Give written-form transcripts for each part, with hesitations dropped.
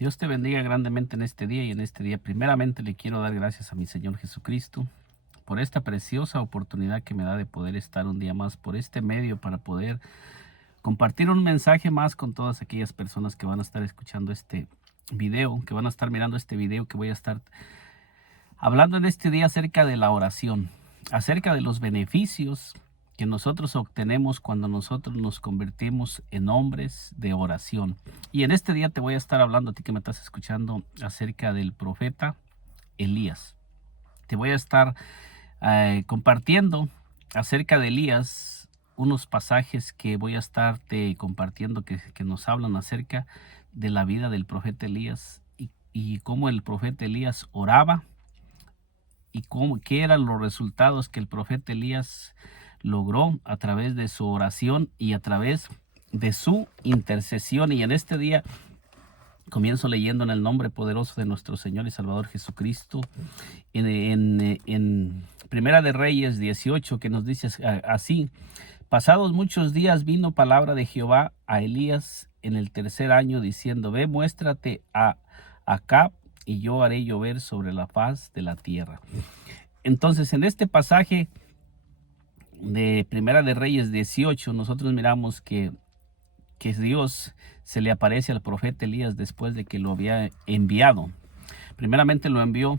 Dios te bendiga grandemente en este día y en este día primeramente le quiero dar gracias a mi Señor Jesucristo por esta preciosa oportunidad que me da de poder estar un día más por este medio para poder compartir un mensaje más con todas aquellas personas que van a estar escuchando este video, que van a estar mirando este video que voy a estar hablando en este día acerca de la oración, acerca de los beneficios que nosotros obtenemos cuando nosotros nos convertimos en hombres de oración. Y en este día te voy a estar hablando a ti que me estás escuchando acerca del profeta Elías. Te voy a estar compartiendo acerca de Elías unos pasajes que voy a estarte compartiendo que nos hablan acerca de la vida del profeta Elías y cómo el profeta Elías oraba y qué eran los resultados que el profeta Elías logró a través de su oración y a través de su intercesión. Y en este día comienzo leyendo en el nombre poderoso de nuestro Señor y Salvador Jesucristo, en Primera de Reyes 18, que nos dice así: pasados muchos días vino palabra de Jehová a Elías en el tercer año, diciendo: ve, muéstrate a Acab, y yo haré llover sobre la faz de la tierra. Entonces, en este pasaje de Primera de Reyes 18, nosotros miramos que Dios se le aparece al profeta Elías después de que lo había enviado. Primeramente lo envió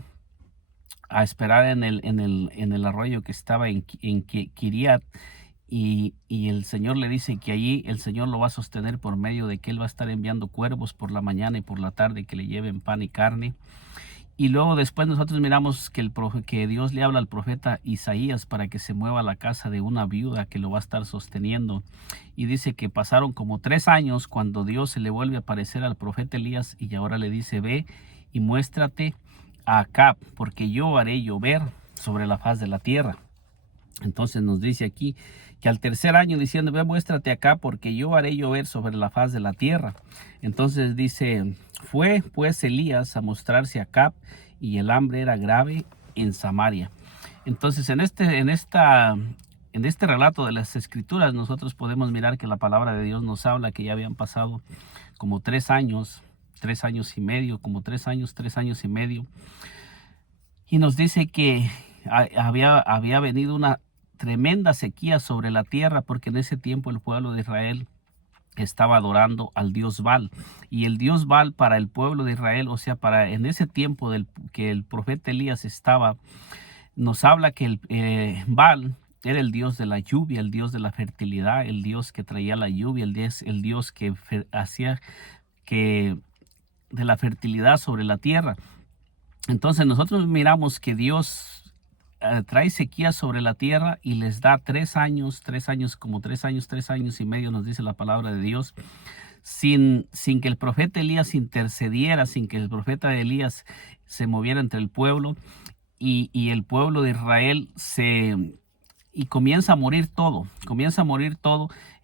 a esperar en el arroyo que estaba en Kiriat, y el Señor le dice que allí el Señor lo va a sostener por medio de que Él va a estar enviando cuervos por la mañana y por la tarde que le lleven pan y carne. Y luego después nosotros miramos que Dios le habla al profeta Isaías para que se mueva a la casa de una viuda que lo va a estar sosteniendo. Y dice que pasaron como 3 años cuando Dios se le vuelve a aparecer al profeta Elías y ahora le dice: ve y muéstrate a Acab, porque yo haré llover sobre la faz de la tierra. Entonces nos dice aquí que al tercer año diciendo: ve, muéstrate acá, porque yo haré llover sobre la faz de la tierra. Entonces dice: fue pues Elías a mostrarse a Acab, y el hambre era grave en Samaria. Entonces en este relato de las escrituras nosotros podemos mirar que la palabra de Dios nos habla que ya habían pasado como 3 años y medio, como 3 años y medio. Y nos dice que había venido una tremenda sequía sobre la tierra, porque en ese tiempo el pueblo de Israel estaba adorando al dios Baal. Y el dios Baal para el pueblo de Israel, o sea, para en ese tiempo que el profeta Elías estaba, nos habla que Baal era el dios de la lluvia, el dios de la fertilidad, el dios que traía la lluvia, el dios que hacía que de la fertilidad sobre la tierra. Entonces nosotros miramos que Dios trae sequía sobre la tierra y les da 3 años, como 3 años y medio, nos dice la palabra de Dios, sin que el profeta Elías intercediera, sin que el profeta Elías se moviera entre el pueblo y el pueblo de Israel y comienza a morir todo.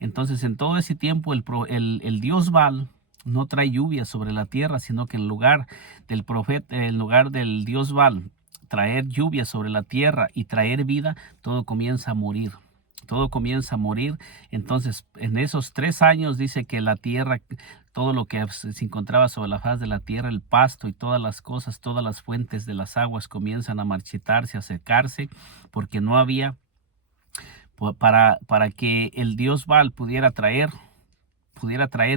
Entonces en todo ese tiempo el dios Baal no trae lluvia sobre la tierra, sino que en lugar del dios Baal traer lluvia sobre la tierra y traer vida, todo comienza a morir. Todo comienza a morir. Entonces, en esos 3 años dice que la tierra, todo lo que se encontraba sobre la faz de la tierra, el pasto y todas las cosas, todas las fuentes de las aguas comienzan a marchitarse, a secarse, porque no había para que el dios Baal pudiera traer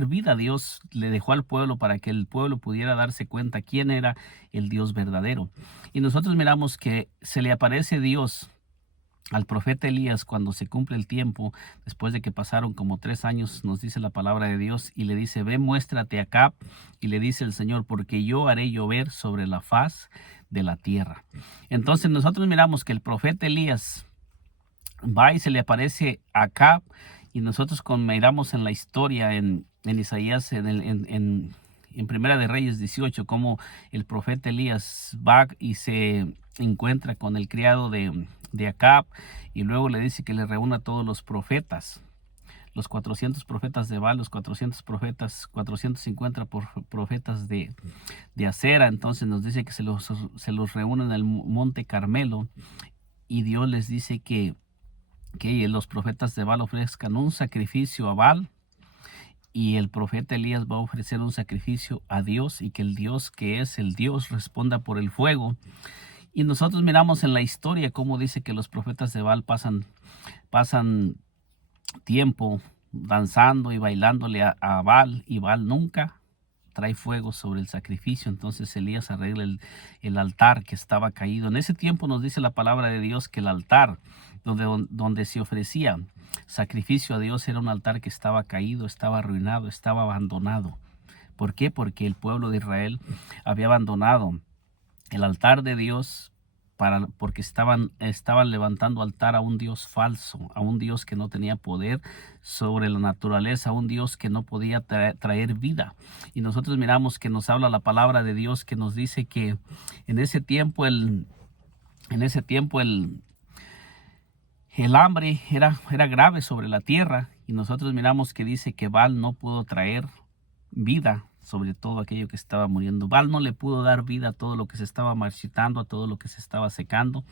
vida. Dios le dejó al pueblo para que el pueblo pudiera darse cuenta quién era el Dios verdadero. Y nosotros miramos que se le aparece Dios al profeta Elías cuando se cumple el tiempo, después de que pasaron como 3 años, nos dice la palabra de Dios, y le dice: ve, muéstrate acá, y le dice el Señor: porque yo haré llover sobre la faz de la tierra. Entonces nosotros miramos que el profeta Elías va y se le aparece acá, y nosotros miramos en la historia en Isaías, en Primera de Reyes 18, como el profeta Elías va y se encuentra con el criado de Acab, y luego le dice que le reúna a todos los profetas, los 400 profetas de Baal, los 400 profetas, 450 profetas de Acera. Entonces nos dice que se los reúne en el monte Carmelo, y Dios les dice que los profetas de Baal ofrezcan un sacrificio a Baal, y el profeta Elías va a ofrecer un sacrificio a Dios, y que el Dios que es el Dios responda por el fuego. Y nosotros miramos en la historia cómo dice que los profetas de Baal pasan tiempo danzando y bailándole a Baal, y Baal nunca trae fuego sobre el sacrificio. Entonces Elías arregla el altar que estaba caído. En ese tiempo nos dice la palabra de Dios que el altar donde se ofrecía sacrificio a Dios era un altar que estaba caído, estaba arruinado, estaba abandonado. ¿Por qué? Porque el pueblo de Israel había abandonado el altar de Dios porque estaban levantando altar a un Dios falso, a un Dios que no tenía poder sobre la naturaleza, a un Dios que no podía traer vida. Y nosotros miramos que nos habla la palabra de Dios, que nos dice que en ese tiempo el hambre era grave sobre la tierra, y nosotros miramos que dice que Baal no pudo traer vida sobre todo aquello que estaba muriendo. Baal no le pudo dar vida a todo lo que se estaba marchitando, a todo lo que se estaba secando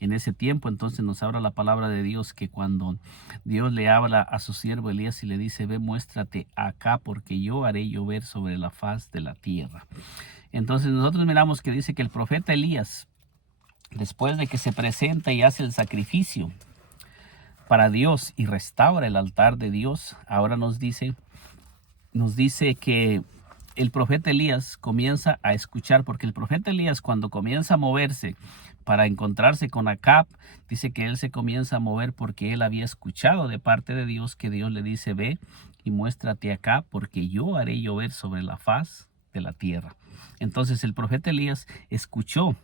en ese tiempo. Entonces nos habla la palabra de Dios que cuando Dios le habla a su siervo Elías y le dice: ve, muéstrate acá, porque yo haré llover sobre la faz de la tierra. Entonces nosotros miramos que dice que el profeta Elías, después de que se presenta y hace el sacrificio para Dios y restaura el altar de Dios, ahora nos dice que el profeta Elías comienza a escuchar, porque el profeta Elías, cuando comienza a moverse para encontrarse con Acab, dice que él se comienza a mover porque él había escuchado de parte de Dios que Dios le dice: ve y muéstrate acá, porque yo haré llover sobre la faz de la tierra. Entonces el profeta Elías escuchó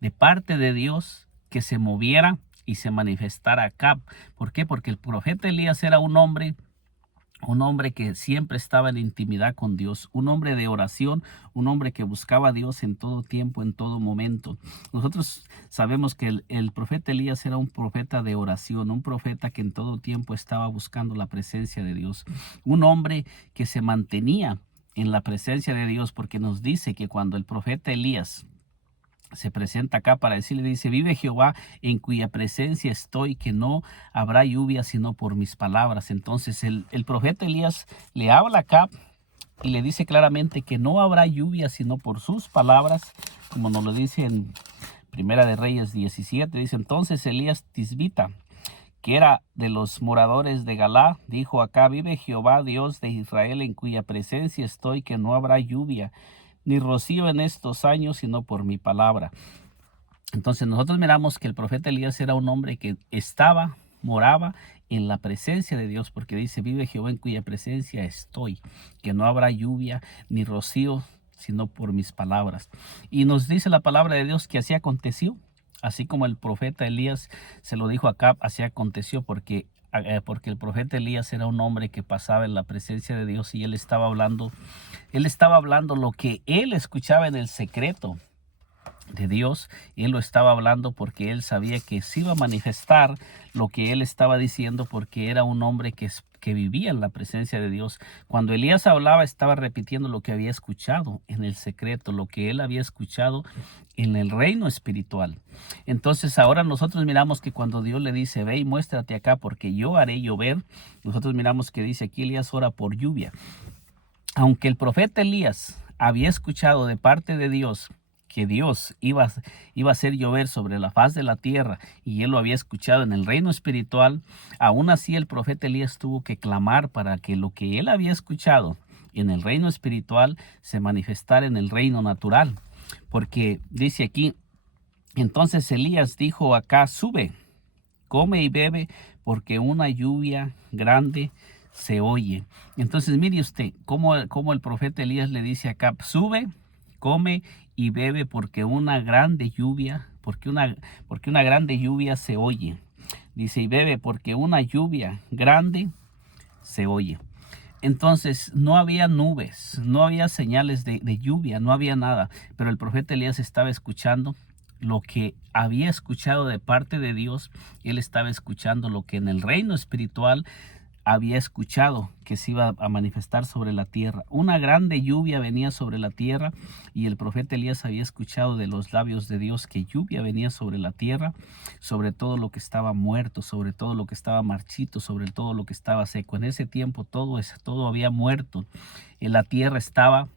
de parte de Dios que se moviera y se manifestara Acab. ¿Por qué? Porque el profeta Elías era un hombre que siempre estaba en intimidad con Dios, un hombre de oración, un hombre que buscaba a Dios en todo tiempo, en todo momento. Nosotros sabemos que el profeta Elías era un profeta de oración, un profeta que en todo tiempo estaba buscando la presencia de Dios, un hombre que se mantenía en la presencia de Dios, porque nos dice que cuando el profeta Elías se presenta acá para decirle, dice: vive Jehová en cuya presencia estoy, que no habrá lluvia sino por mis palabras. Entonces el profeta Elías le habla acá y le dice claramente que no habrá lluvia sino por sus palabras, como nos lo dice en Primera de Reyes 17. Dice: entonces Elías Tisbita, que era de los moradores de Galá, dijo: acá vive Jehová Dios de Israel, en cuya presencia estoy, que no habrá lluvia ni rocío en estos años sino por mi palabra. Entonces nosotros miramos que el profeta Elías era un hombre que moraba en la presencia de Dios, porque dice: vive Jehová en cuya presencia estoy, que no habrá lluvia ni rocío sino por mis palabras. Y nos dice la palabra de Dios que así aconteció, así como el profeta Elías se lo dijo a Acab, así aconteció, porque el profeta Elías era un hombre que pasaba en la presencia de Dios, y él estaba hablando lo que él escuchaba en el secreto de Dios. Él lo estaba hablando porque él sabía que se iba a manifestar lo que él estaba diciendo, porque era un hombre que vivía en la presencia de Dios. Cuando Elías hablaba, estaba repitiendo lo que había escuchado en el secreto, lo que él había escuchado en el reino espiritual. Entonces ahora nosotros miramos que cuando Dios le dice: ve y muéstrate acá, porque yo haré llover, nosotros miramos que dice aquí: Elías ora por lluvia. Aunque el profeta Elías había escuchado de parte de Dios que Dios iba a hacer llover sobre la faz de la tierra, y él lo había escuchado en el reino espiritual, aún así el profeta Elías tuvo que clamar para que lo que él había escuchado en el reino espiritual se manifestara en el reino natural. Porque dice aquí: entonces Elías dijo acá: sube, come y bebe, porque una lluvia grande se oye. Entonces mire usted cómo el profeta Elías le dice acá: sube, come y bebe, porque una grande lluvia se oye. Dice: y bebe, porque una lluvia grande se oye. Entonces no había nubes, no había señales de lluvia, no había nada, pero el profeta Elías estaba escuchando lo que había escuchado de parte de Dios. Él estaba escuchando lo que en el reino espiritual había escuchado que se iba a manifestar sobre la tierra. Una grande lluvia venía sobre la tierra y el profeta Elías había escuchado de los labios de Dios que lluvia venía sobre la tierra, sobre todo lo que estaba muerto, sobre todo lo que estaba marchito, sobre todo lo que estaba seco. En ese tiempo todo había muerto. En la tierra estaba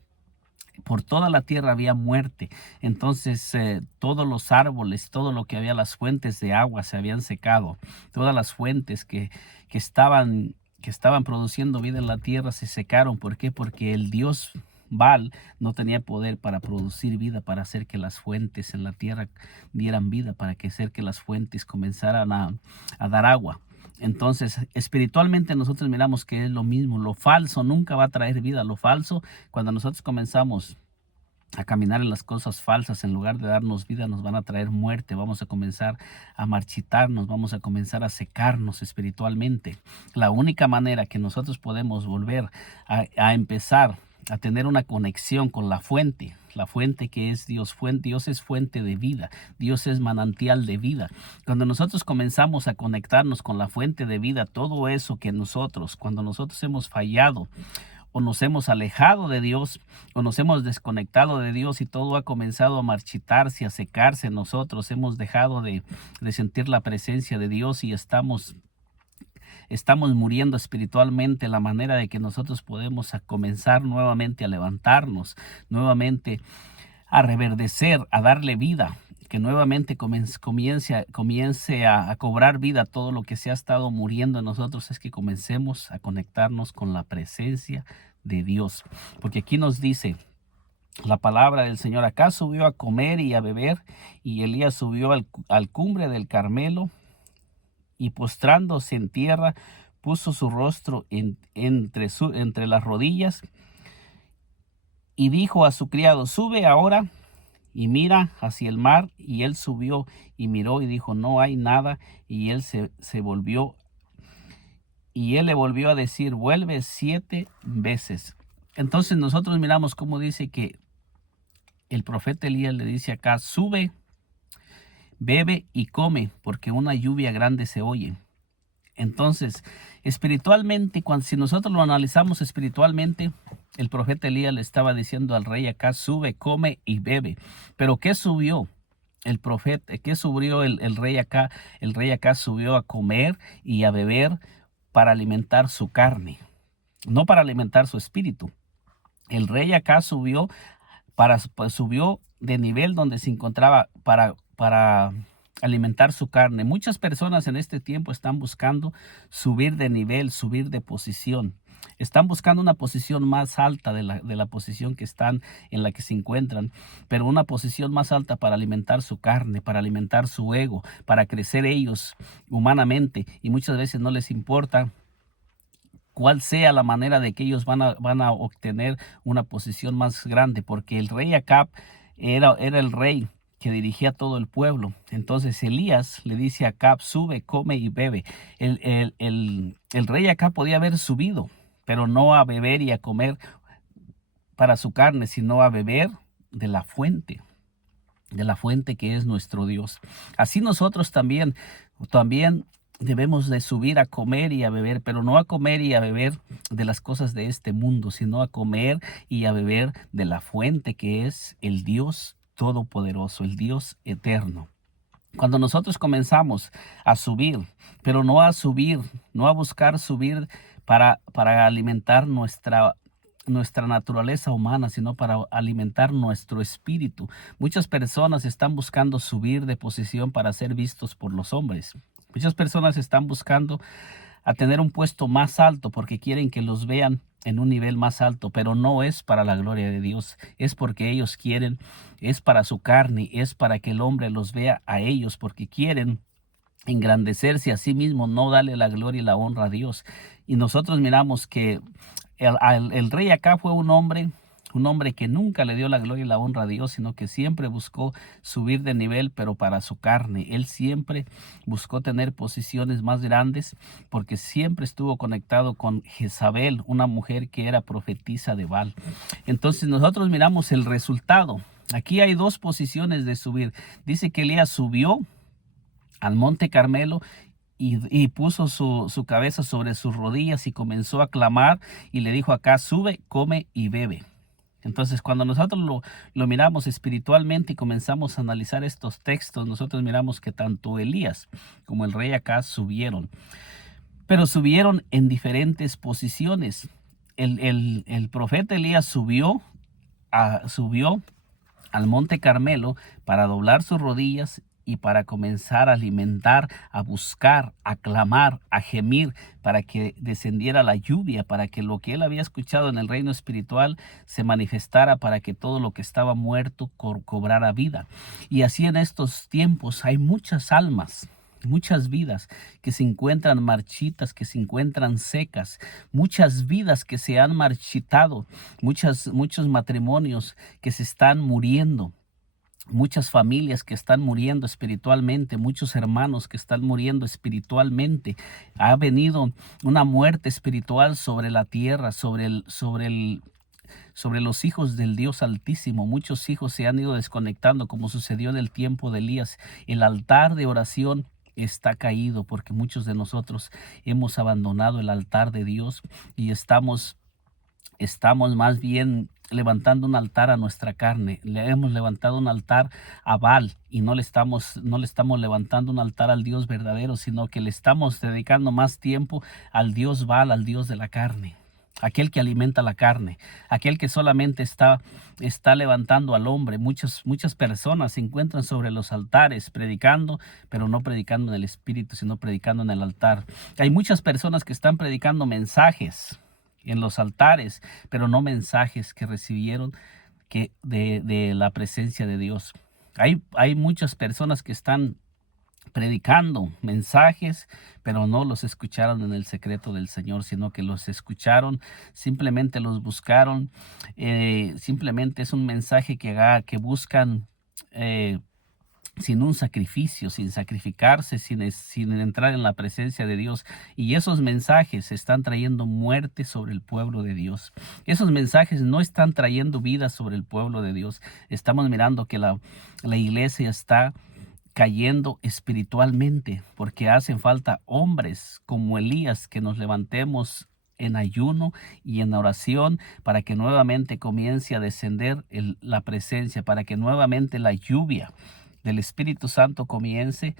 por toda la tierra había muerte. Entonces todos los árboles, todo lo que había, las fuentes de agua se habían secado. Todas las fuentes que estaban produciendo vida en la tierra se secaron. ¿Por qué? Porque el Dios Baal no tenía poder para producir vida, para hacer que las fuentes en la tierra dieran vida, para hacer que las fuentes comenzaran a dar agua. Entonces, espiritualmente nosotros miramos que es lo mismo. Lo falso nunca va a traer vida. Lo falso, cuando nosotros comenzamos a caminar en las cosas falsas, en lugar de darnos vida, nos van a traer muerte. Vamos a comenzar a marchitarnos, vamos a comenzar a secarnos espiritualmente. La única manera que nosotros podemos volver a empezar a tener una conexión con la fuente que es Dios. Dios es fuente de vida, Dios es manantial de vida. Cuando nosotros comenzamos a conectarnos con la fuente de vida, todo eso que cuando nosotros hemos fallado o nos hemos alejado de Dios o nos hemos desconectado de Dios y todo ha comenzado a marchitarse, a secarse en nosotros, hemos dejado de sentir la presencia de Dios y estamos muriendo espiritualmente. La manera de que nosotros podemos comenzar nuevamente a levantarnos, nuevamente a reverdecer, a darle vida, que nuevamente comience a cobrar vida todo lo que se ha estado muriendo en nosotros, es que comencemos a conectarnos con la presencia de Dios. Porque aquí nos dice la palabra del Señor: acá subió a comer y a beber, y Elías subió al cumbre del Carmelo, y postrándose en tierra, puso su rostro entre las rodillas, y dijo a su criado: sube ahora y mira hacia el mar. Y él subió y miró y dijo: no hay nada. Y él le volvió a decir: vuelve 7 veces. Entonces nosotros miramos cómo dice que el profeta Elías le dice acá: sube, bebe y come, porque una lluvia grande se oye. Entonces, espiritualmente, si nosotros lo analizamos espiritualmente, el profeta Elías le estaba diciendo al rey acá: sube, come y bebe. Pero ¿qué subió el profeta? ¿Qué subió el rey acá? El rey acá subió a comer y a beber para alimentar su carne, no para alimentar su espíritu. El rey acá subió de nivel donde se encontraba para alimentar su carne. Muchas personas en este tiempo están buscando subir de nivel, subir de posición. Están buscando una posición más alta de la posición en la que se encuentran, pero una posición más alta para alimentar su carne, para alimentar su ego, para crecer ellos humanamente, y muchas veces no les importa cuál sea la manera de que ellos van a obtener una posición más grande, porque el rey Acab era el rey que dirigía a todo el pueblo. Entonces Elías le dice a Acab: sube, come y bebe. El rey Acab podía haber subido, pero no a beber y a comer para su carne, sino a beber de la fuente que es nuestro Dios. Así nosotros también debemos de subir a comer y a beber, pero no a comer y a beber de las cosas de este mundo, sino a comer y a beber de la fuente que es el Dios todopoderoso, el Dios eterno. Cuando nosotros comenzamos a subir, pero no a buscar subir para alimentar nuestra naturaleza humana, sino para alimentar nuestro espíritu. Muchas personas están buscando subir de posición para ser vistos por los hombres. Muchas personas están buscando a tener un puesto más alto porque quieren que los vean en un nivel más alto, pero no es para la gloria de Dios, es porque ellos quieren, es para su carne, es para que el hombre los vea a ellos, porque quieren engrandecerse a sí mismo, no darle la gloria y la honra a Dios. Y nosotros miramos que el rey acá fue un hombre que nunca le dio la gloria y la honra a Dios, sino que siempre buscó subir de nivel, pero para su carne. Él siempre buscó tener posiciones más grandes, porque siempre estuvo conectado con Jezabel, una mujer que era profetisa de Baal. Entonces nosotros miramos el resultado. Aquí hay 2 posiciones de subir. Dice que Elías subió al monte Carmelo y puso su cabeza sobre sus rodillas y comenzó a clamar y le dijo a Acab: sube, come y bebe. Entonces, cuando nosotros lo miramos espiritualmente y comenzamos a analizar estos textos, nosotros miramos que tanto Elías como el rey Acab subieron, pero subieron en diferentes posiciones. El profeta Elías subió al monte Carmelo para doblar sus rodillas y para comenzar a alimentar, a buscar, a clamar, a gemir, para que descendiera la lluvia, para que lo que él había escuchado en el reino espiritual se manifestara, para que todo lo que estaba muerto cobrara vida. Y así en estos tiempos hay muchas almas, muchas vidas que se encuentran marchitas, que se encuentran secas, muchas vidas que se han marchitado, muchos matrimonios que se están muriendo, muchas familias que están muriendo espiritualmente, muchos hermanos que están muriendo espiritualmente. Ha venido una muerte espiritual sobre la tierra, sobre los hijos del Dios Altísimo. Muchos hijos se han ido desconectando, como sucedió en el tiempo de Elías. El altar de oración está caído porque muchos de nosotros hemos abandonado el altar de Dios y estamos más bien levantando un altar a nuestra carne. Le hemos levantado un altar a Baal y no le estamos levantando un altar al Dios verdadero, sino que le estamos dedicando más tiempo al Dios Baal, al Dios de la carne, aquel que alimenta la carne, aquel que solamente está levantando al hombre. Muchas personas se encuentran sobre los altares predicando, pero no predicando en el espíritu, sino predicando en el altar. Hay muchas personas que están predicando mensajes en los altares, pero no mensajes que recibieron de la presencia de Dios. Hay muchas personas que están predicando mensajes, pero no los escucharon en el secreto del Señor, sino que los escucharon, simplemente los buscaron. Simplemente es un mensaje que buscan sin un sacrificio, sin sacrificarse, sin entrar en la presencia de Dios. Y esos mensajes están trayendo muerte sobre el pueblo de Dios. Esos mensajes no están trayendo vida sobre el pueblo de Dios. Estamos mirando que la iglesia está cayendo espiritualmente, porque hacen falta hombres como Elías que nos levantemos en ayuno y en oración para que nuevamente comience a descender la presencia, para que nuevamente la lluvia del Espíritu Santo comience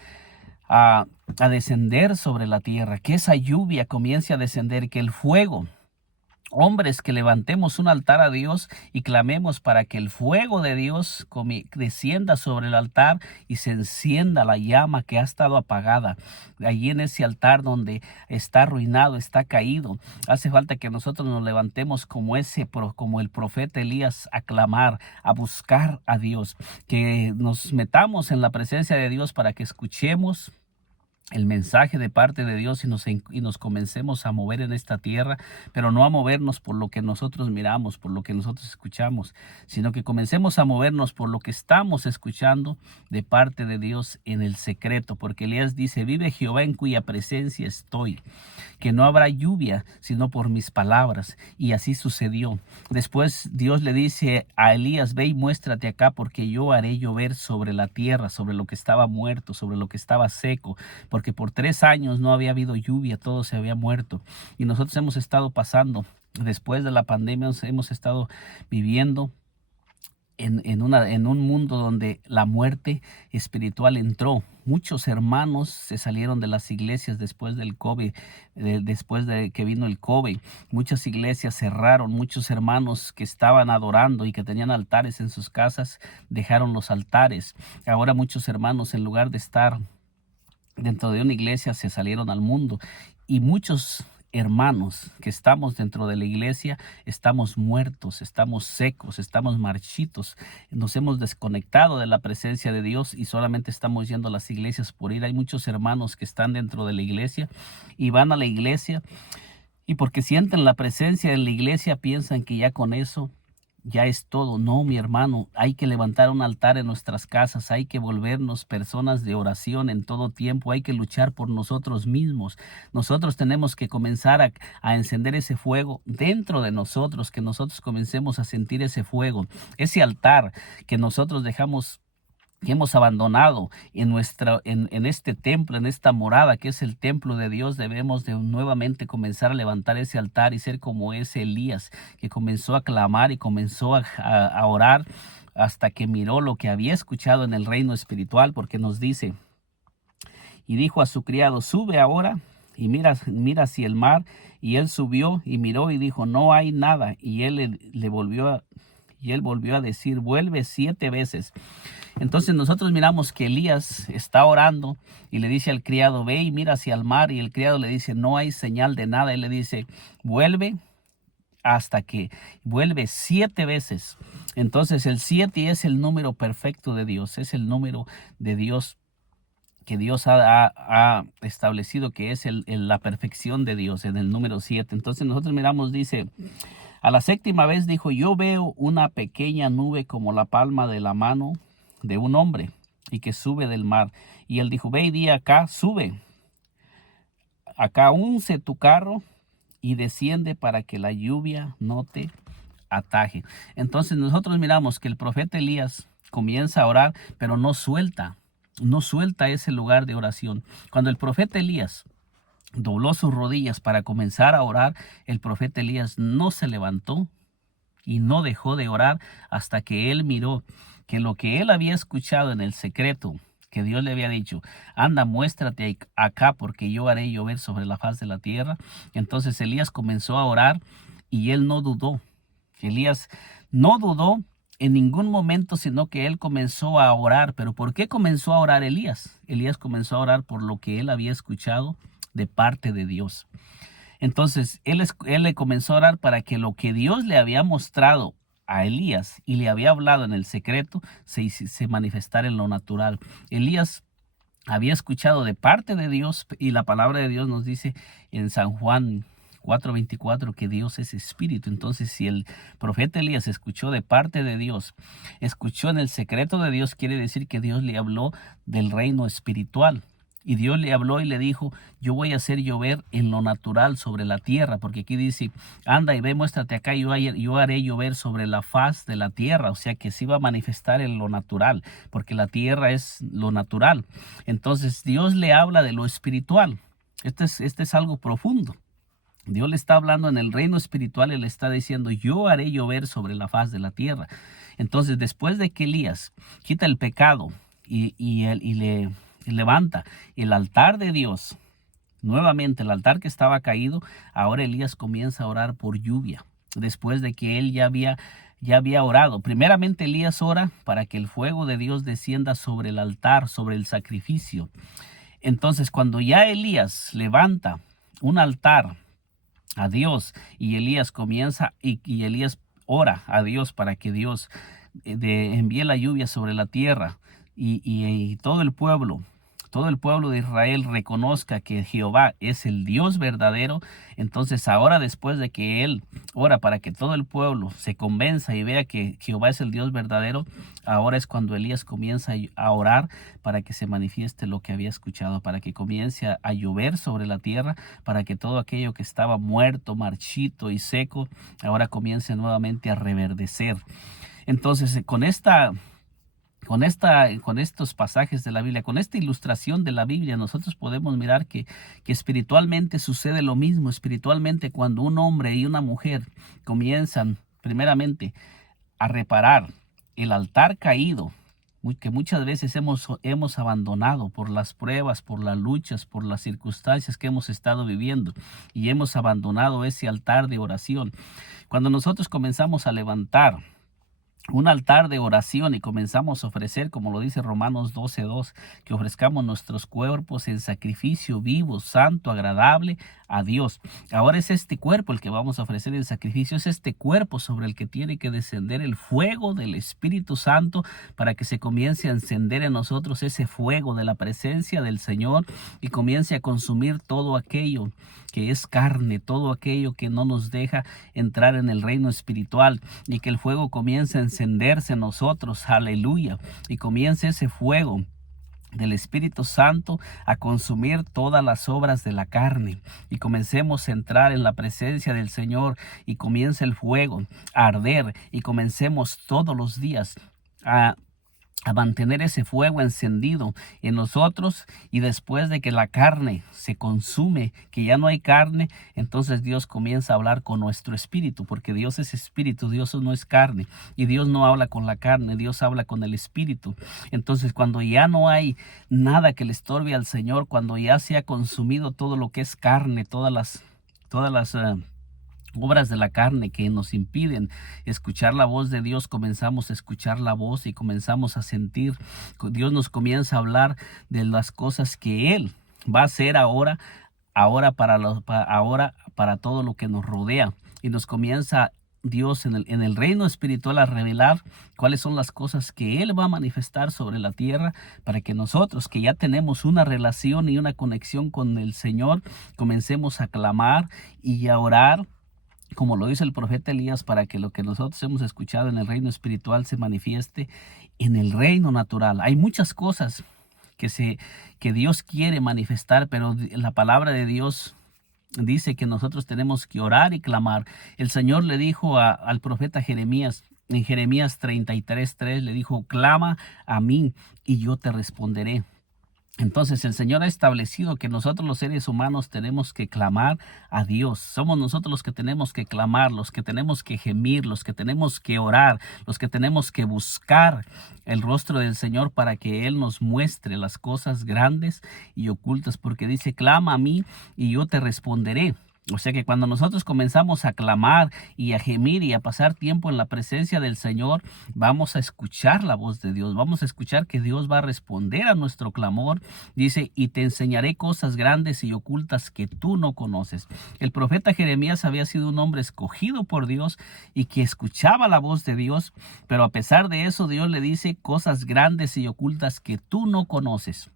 a descender sobre la tierra, que esa lluvia comience a descender, que el fuego, hombres que levantemos un altar a Dios y clamemos para que el fuego de Dios descienda sobre el altar y se encienda la llama que ha estado apagada. Allí en ese altar donde está arruinado, está caído, hace falta que nosotros nos levantemos como el profeta Elías, a clamar, a buscar a Dios, que nos metamos en la presencia de Dios para que escuchemos el mensaje de parte de Dios y nos comencemos a mover en esta tierra, pero no a movernos por lo que nosotros miramos, por lo que nosotros escuchamos, sino que comencemos a movernos por lo que estamos escuchando de parte de Dios en el secreto, porque Elías dice: vive Jehová en cuya presencia estoy, que no habrá lluvia sino por mis palabras. Y así sucedió. Después Dios le dice a Elías: ve y muéstrate acá, porque yo haré llover sobre la tierra, sobre lo que estaba muerto, sobre lo que estaba seco, porque por 3 años no había habido lluvia, todo se había muerto. Y nosotros hemos estado pasando, después de la pandemia, hemos estado viviendo en un mundo donde la muerte espiritual entró. Muchos hermanos se salieron de las iglesias después del COVID, después de que vino el COVID. Muchas iglesias cerraron, muchos hermanos que estaban adorando y que tenían altares en sus casas, dejaron los altares. Ahora muchos hermanos, en lugar de estar dentro de una iglesia, se salieron al mundo, y muchos hermanos que estamos dentro de la iglesia estamos muertos, estamos secos, estamos marchitos, nos hemos desconectado de la presencia de Dios y solamente estamos yendo a las iglesias por ir. Hay muchos hermanos que están dentro de la iglesia y van a la iglesia, y porque sienten la presencia de la iglesia piensan que ya con eso ya es todo. No, mi hermano, hay que levantar un altar en nuestras casas, hay que volvernos personas de oración en todo tiempo, hay que luchar por nosotros mismos. Nosotros tenemos que comenzar a encender ese fuego dentro de nosotros, que nosotros comencemos a sentir ese fuego, ese altar que nosotros dejamos que hemos abandonado en este templo, en esta morada que es el templo de Dios, debemos de nuevamente comenzar a levantar ese altar y ser como ese Elías que comenzó a clamar y comenzó a orar hasta que miró lo que había escuchado en el reino espiritual, porque nos dice: y dijo a su criado, sube ahora y mira hacia el mar. Y él subió y miró y dijo, no hay nada. Y él volvió a decir, vuelve 7 veces. Entonces nosotros miramos que Elías está orando y le dice al criado, ve y mira hacia el mar. Y el criado le dice, no hay señal de nada. Él le dice, vuelve hasta que vuelve 7 veces. Entonces el 7 es el número perfecto de Dios, es el número de Dios que Dios ha establecido, que es la perfección de Dios en el número 7. Entonces nosotros miramos, dice, a la 7ª vez dijo, yo veo una pequeña nube como la palma de la mano de un hombre y que sube del mar. Y él dijo, ve y di acá, sube, acá unce tu carro y desciende para que la lluvia no te ataje. Entonces nosotros miramos que el profeta Elías comienza a orar, pero no suelta ese lugar de oración. Cuando el profeta Elías dobló sus rodillas para comenzar a orar, el profeta Elías no se levantó y no dejó de orar hasta que él miró que lo que él había escuchado en el secreto, que Dios le había dicho, anda, muéstrate acá porque yo haré llover sobre la faz de la tierra. Entonces Elías comenzó a orar y él no dudó. Elías no dudó en ningún momento, sino que él comenzó a orar. ¿Pero por qué comenzó a orar Elías? Elías comenzó a orar por lo que él había escuchado de parte de Dios. Entonces, él le comenzó a orar para que lo que Dios le había mostrado a Elías y le había hablado en el secreto se manifestara en lo natural. Elías había escuchado de parte de Dios y la palabra de Dios nos dice en San Juan 4:24 que Dios es espíritu. Entonces, si el profeta Elías escuchó de parte de Dios, escuchó en el secreto de Dios, quiere decir que Dios le habló del reino espiritual. Y Dios le habló y le dijo, yo voy a hacer llover en lo natural sobre la tierra, porque aquí dice, anda y ve, muéstrate acá, yo haré llover sobre la faz de la tierra. O sea que se iba a manifestar en lo natural, porque la tierra es lo natural. Entonces Dios le habla de lo espiritual. Este es algo profundo. Dios le está hablando en el reino espiritual y le está diciendo, yo haré llover sobre la faz de la tierra. Entonces, después de que Elías quita el pecado y le levanta el altar de Dios, nuevamente el altar que estaba caído, ahora Elías comienza a orar por lluvia. Después de que él ya había orado. Primeramente Elías ora para que el fuego de Dios descienda sobre el altar, sobre el sacrificio. Entonces, cuando ya Elías levanta un altar a Dios y Elías comienza y Elías ora a Dios para que Dios envíe la lluvia sobre la tierra y todo el pueblo de Israel reconozca que Jehová es el Dios verdadero. Entonces ahora, después de que él ora para que todo el pueblo se convenza y vea que Jehová es el Dios verdadero, ahora es cuando Elías comienza a orar para que se manifieste lo que había escuchado, para que comience a llover sobre la tierra, para que todo aquello que estaba muerto, marchito y seco, ahora comience nuevamente a reverdecer. Entonces, con estos pasajes de la Biblia, con esta ilustración de la Biblia, nosotros podemos mirar que espiritualmente sucede lo mismo. Espiritualmente, cuando un hombre y una mujer comienzan primeramente a reparar el altar caído, que muchas veces hemos abandonado por las pruebas, por las luchas, por las circunstancias que hemos estado viviendo, y hemos abandonado ese altar de oración. Cuando nosotros comenzamos a levantar un altar de oración y comenzamos a ofrecer, como lo dice Romanos 12:2, que ofrezcamos nuestros cuerpos en sacrificio vivo, santo, agradable a Dios. Ahora es este cuerpo el que vamos a ofrecer en sacrificio, es este cuerpo sobre el que tiene que descender el fuego del Espíritu Santo para que se comience a encender en nosotros ese fuego de la presencia del Señor y comience a consumir todo aquello que es carne, todo aquello que no nos deja entrar en el reino espiritual, y que el fuego comience a encenderse en nosotros, aleluya, y comience ese fuego del Espíritu Santo a consumir todas las obras de la carne, y comencemos a entrar en la presencia del Señor y comience el fuego a arder, y comencemos todos los días a a mantener ese fuego encendido en nosotros, y después de que la carne se consume, que ya no hay carne, entonces Dios comienza a hablar con nuestro espíritu, porque Dios es espíritu, Dios no es carne, y Dios no habla con la carne, Dios habla con el espíritu. Entonces, cuando ya no hay nada que le estorbe al Señor, cuando ya se ha consumido todo lo que es carne, todas las obras de la carne que nos impiden escuchar la voz de Dios, comenzamos a escuchar la voz y comenzamos a sentir. Dios nos comienza a hablar de las cosas que Él va a hacer ahora para todo lo que nos rodea, y nos comienza Dios en el reino espiritual a revelar cuáles son las cosas que Él va a manifestar sobre la tierra, para que nosotros, que ya tenemos una relación y una conexión con el Señor, comencemos a clamar y a orar como lo hizo el profeta Elías, para que lo que nosotros hemos escuchado en el reino espiritual se manifieste en el reino natural. Hay muchas cosas que Dios quiere manifestar, pero la palabra de Dios dice que nosotros tenemos que orar y clamar. El Señor le dijo al profeta Jeremías, en Jeremías 33:3, le dijo: clama a mí y yo te responderé. Entonces el Señor ha establecido que nosotros los seres humanos tenemos que clamar a Dios. Somos nosotros los que tenemos que clamar, los que tenemos que gemir, los que tenemos que orar, los que tenemos que buscar el rostro del Señor para que Él nos muestre las cosas grandes y ocultas, porque dice: clama a mí y yo te responderé. O sea que cuando nosotros comenzamos a clamar y a gemir y a pasar tiempo en la presencia del Señor, vamos a escuchar la voz de Dios, vamos a escuchar que Dios va a responder a nuestro clamor. Dice: y te enseñaré cosas grandes y ocultas que tú no conoces. El profeta Jeremías había sido un hombre escogido por Dios y que escuchaba la voz de Dios, pero a pesar de eso Dios le dice: cosas grandes y ocultas que tú no conoces.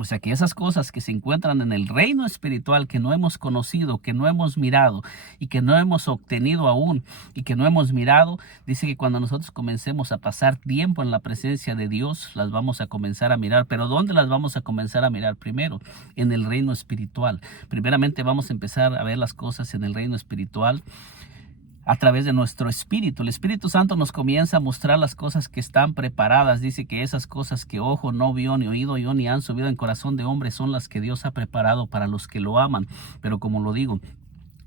O sea que esas cosas que se encuentran en el reino espiritual, que no hemos conocido, que no hemos mirado y que no hemos obtenido aún y que no hemos mirado, dice que cuando nosotros comencemos a pasar tiempo en la presencia de Dios, las vamos a comenzar a mirar. Pero ¿dónde las vamos a comenzar a mirar? Primero, en el reino espiritual. Primeramente vamos a empezar a ver las cosas en el reino espiritual a través de nuestro espíritu. El Espíritu Santo nos comienza a mostrar las cosas que están preparadas. Dice que esas cosas que ojo no vio, ni oído oyó, ni han subido en corazón de hombre, son las que Dios ha preparado para los que lo aman. Pero como lo digo,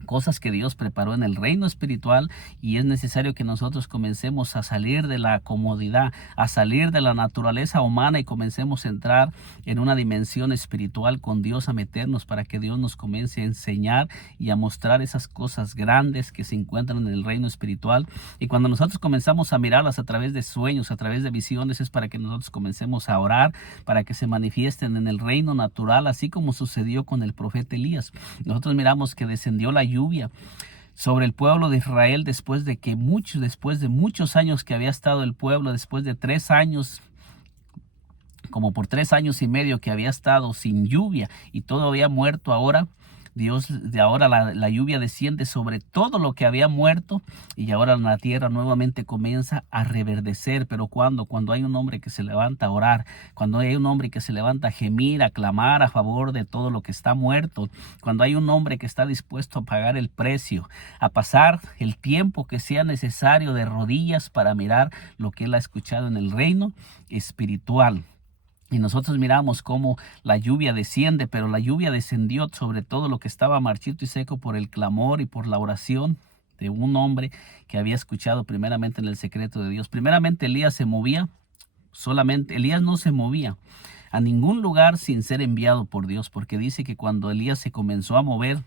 cosas que Dios preparó en el reino espiritual, y es necesario que nosotros comencemos a salir de la comodidad, a salir de la naturaleza humana, y comencemos a entrar en una dimensión espiritual con Dios, a meternos para que Dios nos comience a enseñar y a mostrar esas cosas grandes que se encuentran en el reino espiritual. Y cuando nosotros comenzamos a mirarlas a través de sueños, a través de visiones, es para que nosotros comencemos a orar para que se manifiesten en el reino natural, así como sucedió con el profeta Elías. Nosotros miramos que descendió la lluvia sobre el pueblo de Israel después de muchos años que había estado el pueblo, después de 3 años, como por 3 años y medio que había estado sin lluvia y todo había muerto. Ahora la lluvia desciende sobre todo lo que había muerto, y ahora la tierra nuevamente comienza a reverdecer. Pero cuando hay un hombre que se levanta a orar, cuando hay un hombre que se levanta a gemir, a clamar a favor de todo lo que está muerto, cuando hay un hombre que está dispuesto a pagar el precio, a pasar el tiempo que sea necesario de rodillas para mirar lo que él ha escuchado en el reino espiritual. Y nosotros miramos cómo la lluvia desciende, pero la lluvia descendió sobre todo lo que estaba marchito y seco por el clamor y por la oración de un hombre que había escuchado primeramente en el secreto de Dios. Primeramente Elías se movía, solamente Elías no se movía a ningún lugar sin ser enviado por Dios, porque dice que cuando Elías se comenzó a mover,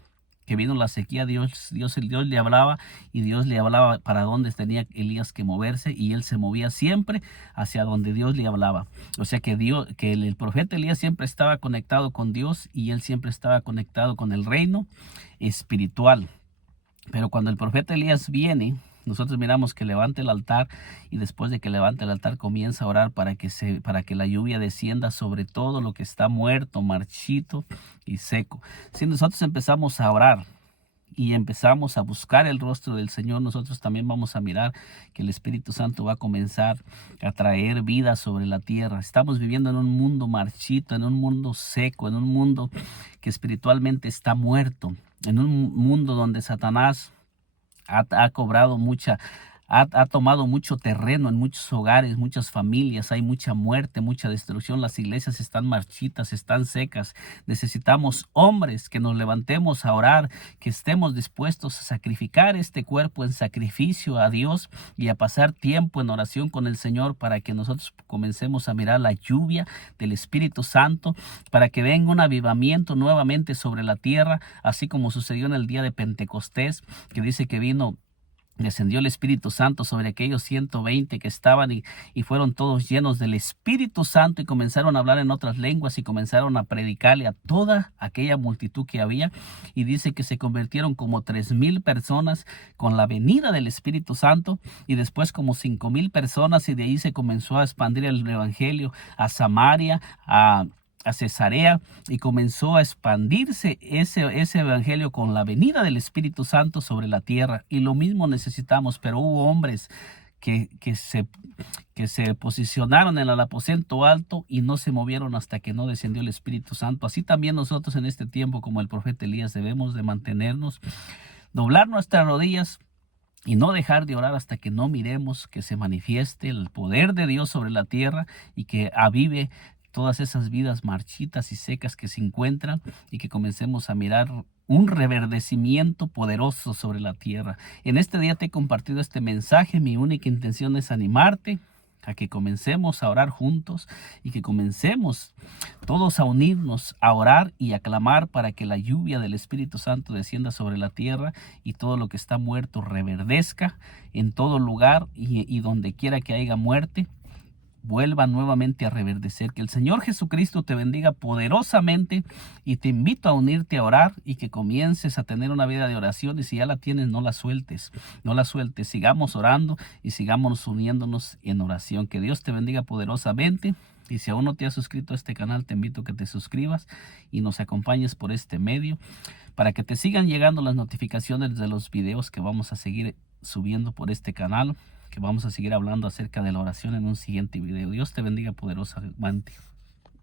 que vino la sequía, Dios le hablaba, y Dios le hablaba para dónde tenía Elías que moverse, y él se movía siempre hacia donde Dios le hablaba. O sea que el profeta Elías siempre estaba conectado con Dios, y él siempre estaba conectado con el reino espiritual. Pero cuando el profeta Elías viene, nosotros miramos que levanta el altar, y después de que levanta el altar comienza a orar para que la lluvia descienda sobre todo lo que está muerto, marchito y seco. Si nosotros empezamos a orar y empezamos a buscar el rostro del Señor, nosotros también vamos a mirar que el Espíritu Santo va a comenzar a traer vida sobre la tierra. Estamos viviendo en un mundo marchito, en un mundo seco, en un mundo que espiritualmente está muerto, en un mundo donde Satanás ha cobrado ha tomado mucho terreno en muchos hogares, muchas familias. Hay mucha muerte, mucha destrucción. Las iglesias están marchitas, están secas. Necesitamos hombres que nos levantemos a orar, que estemos dispuestos a sacrificar este cuerpo en sacrificio a Dios y a pasar tiempo en oración con el Señor, para que nosotros comencemos a mirar la lluvia del Espíritu Santo, para que venga un avivamiento nuevamente sobre la tierra, así como sucedió en el día de Pentecostés, que dice que descendió el Espíritu Santo sobre aquellos 120 que estaban, y fueron todos llenos del Espíritu Santo y comenzaron a hablar en otras lenguas y comenzaron a predicarle a toda aquella multitud que había. Y dice que se convirtieron como 3,000 personas con la venida del Espíritu Santo, y después como 5,000 personas, y de ahí se comenzó a expandir el Evangelio a Samaria, a Cesarea, y comenzó a expandirse ese evangelio con la venida del Espíritu Santo sobre la tierra. Y lo mismo necesitamos, pero hubo hombres que se posicionaron en el aposento alto y no se movieron hasta que no descendió el Espíritu Santo. Así también nosotros en este tiempo, como el profeta Elías, debemos de mantenernos, doblar nuestras rodillas y no dejar de orar hasta que no miremos que se manifieste el poder de Dios sobre la tierra y que avive todas esas vidas marchitas y secas que se encuentran, y que comencemos a mirar un reverdecimiento poderoso sobre la tierra. En este día te he compartido este mensaje. Mi única intención es animarte a que comencemos a orar juntos y que comencemos todos a unirnos, a orar y a clamar para que la lluvia del Espíritu Santo descienda sobre la tierra y todo lo que está muerto reverdezca en todo lugar, y donde quiera que haya muerte, vuelva nuevamente a reverdecer. Que el Señor Jesucristo te bendiga poderosamente, y te invito a unirte a orar y que comiences a tener una vida de oración. Y si ya la tienes, no la sueltes, no la sueltes. Sigamos orando y sigamos uniéndonos en oración. Que Dios te bendiga poderosamente. Y si aún no te has suscrito a este canal, te invito a que te suscribas y nos acompañes por este medio, para que te sigan llegando las notificaciones de los videos que vamos a seguir subiendo por este canal, que vamos a seguir hablando acerca de la oración en un siguiente video. Dios te bendiga poderosamente.